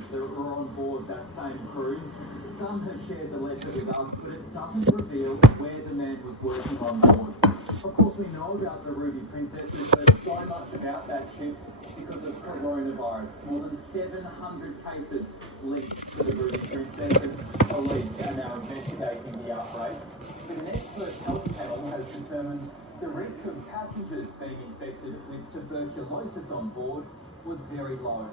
passengers that were on board that same cruise. Some have shared the letter with us, but it doesn't reveal where the man was working on board. Of course, we know about the Ruby Princess. We've heard so much about that ship because of coronavirus. More than 700 cases linked to the Ruby Princess, and police are now investigating the outbreak. But an expert health panel has determined the risk of passengers being infected with tuberculosis on board was very low.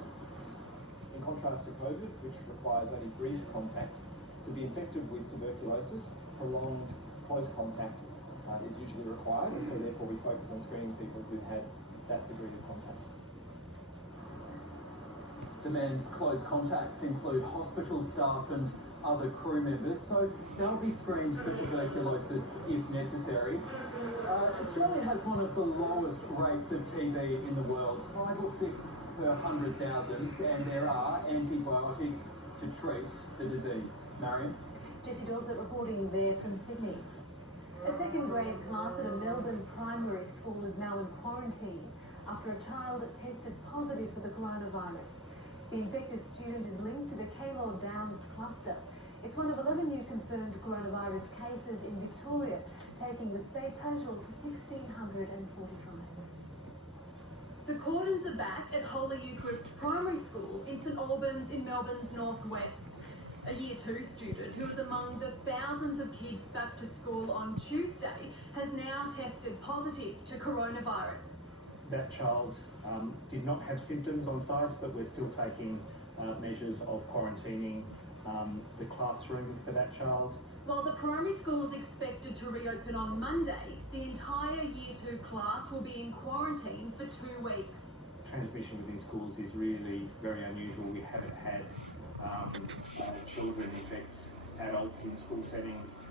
In contrast to COVID, which requires only brief contact, to be infected with tuberculosis, prolonged close contact is usually required, and so therefore we focus on screening people who've had that degree of contact. The man's close contacts include hospital staff and other crew members, so they'll be screened for tuberculosis if necessary. Australia has one of the lowest rates of TB in the world, 5 or 6 per 100,000, and there are antibiotics to treat the disease. Marion? Jessie Dorset reporting there from Sydney. A second grade class at a Melbourne primary school is now in quarantine after a child tested positive for the coronavirus. The infected student is linked to the Keilor Downs cluster. It's one of 11 new confirmed coronavirus cases in Victoria, taking the state total to 1,645. The cordons are back at Holy Eucharist Primary School in St Albans in Melbourne's northwest. A Year 2 student who was among the thousands of kids back to school on Tuesday has now tested positive to coronavirus. That child did not have symptoms on site, but we're still taking measures of quarantining the classroom for that child. While the primary school is expected to reopen on Monday, the entire Year 2 class will be in quarantine for 2 weeks. Transmission within schools is really very unusual. We haven't had children infect adults in school settings.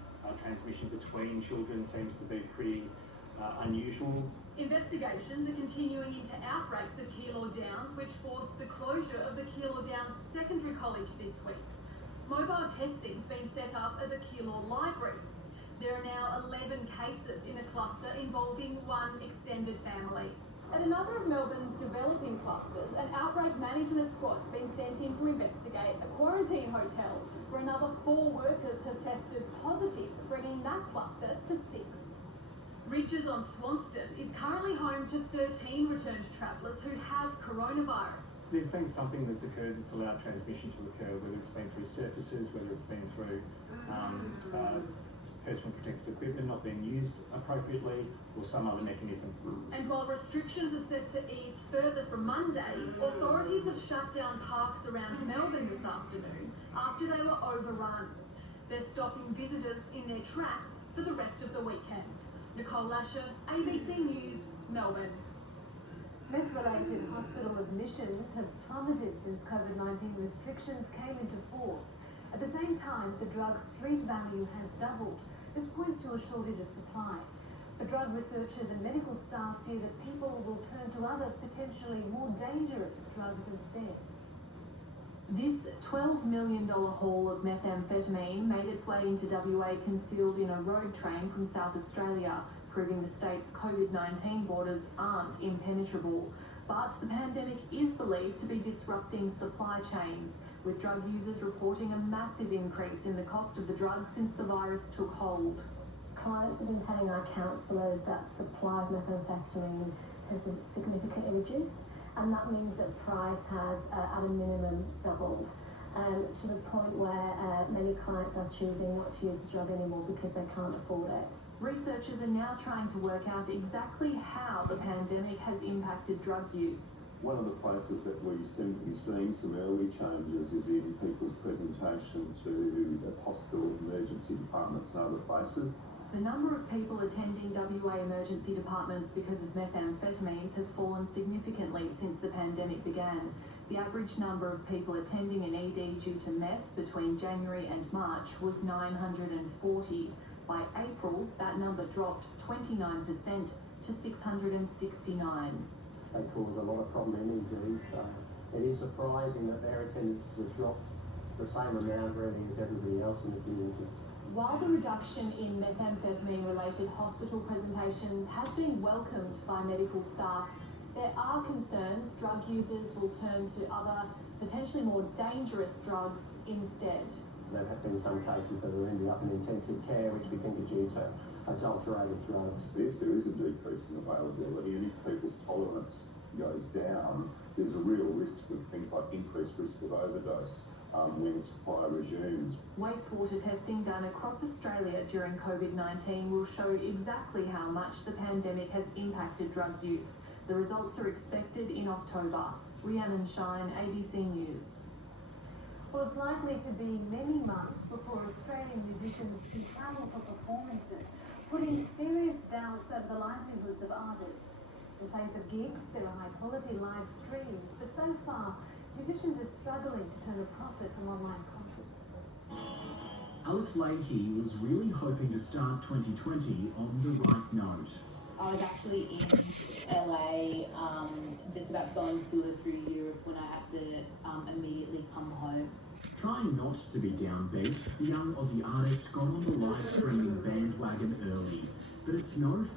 Transmission between children seems to be pretty unusual. Investigations are continuing into outbreaks at Keilor Downs, which forced the closure of the Keilor Downs Secondary College this week. Mobile testing's been set up at the Keilor Library. There are now 11 cases in a cluster involving one extended family. At another of Melbourne's developing clusters, an outbreak management squad's been sent in to investigate a quarantine hotel where another 4 workers have tested positive, bringing that cluster to 6. Ridges on Swanston is currently home to 13 returned travellers who have coronavirus. There's been something that's occurred that's allowed transmission to occur, whether it's been through surfaces, whether it's been through personal protective equipment not being used appropriately, or some other mechanism. And while restrictions are set to ease further from Monday, authorities have shut down parks around Melbourne this afternoon after they were overrun. They're stopping visitors in their tracks for the rest of the weekend. Nicole Lasher, ABC News, Melbourne. Meth-related hospital admissions have plummeted since COVID-19 restrictions came into force. At the same time, the drug's street value has doubled. This points to a shortage of supply. But drug researchers and medical staff fear that people will turn to other potentially more dangerous drugs instead. This $12 million haul of methamphetamine made its way into WA concealed in a road train from South Australia, proving the state's COVID-19 borders aren't impenetrable. But the pandemic is believed to be disrupting supply chains, with drug users reporting a massive increase in the cost of the drug since the virus took hold. Clients have been telling our counsellors that supply of methamphetamine has significantly reduced, and that means that price has at a minimum doubled, to the point where many clients are choosing not to use the drug anymore because they can't afford it. Researchers are now trying to work out exactly how the pandemic has impacted drug use. One of the places that we seem to be seeing some early changes is in people's presentation to the hospital emergency departments and other places. The number of people attending WA emergency departments because of methamphetamines has fallen significantly since the pandemic began. The average number of people attending an ED due to meth between January and March was 940. By April, that number dropped 29% to 669. They cause a lot of problem in EDs, so it is surprising that their attendance has dropped the same amount really as everybody else in the community. While the reduction in methamphetamine-related hospital presentations has been welcomed by medical staff, there are concerns drug users will turn to other potentially more dangerous drugs instead. There have been some cases that have ended up in intensive care, which we think are due to adulterated drugs. If there is a decrease in availability and if people's tolerance goes down, there's a real risk of things like increased risk of overdose when supply resumes. Wastewater testing done across Australia during COVID-19 will show exactly how much the pandemic has impacted drug use. The results are expected in October. Rhiannon Shine, ABC News. Well, it's likely to be many months before Australian musicians can travel for performances, putting serious doubts over the livelihoods of artists. In place of gigs, there are high-quality live streams, but so far, musicians are struggling to turn a profit from online concerts. Alex Leahy was really hoping to start 2020 on the right note. I was actually in LA, just about to go on tour through Europe when I had to immediately come home. Trying not to be downbeat, the young Aussie artist got on the live streaming bandwagon early, but it's no fun.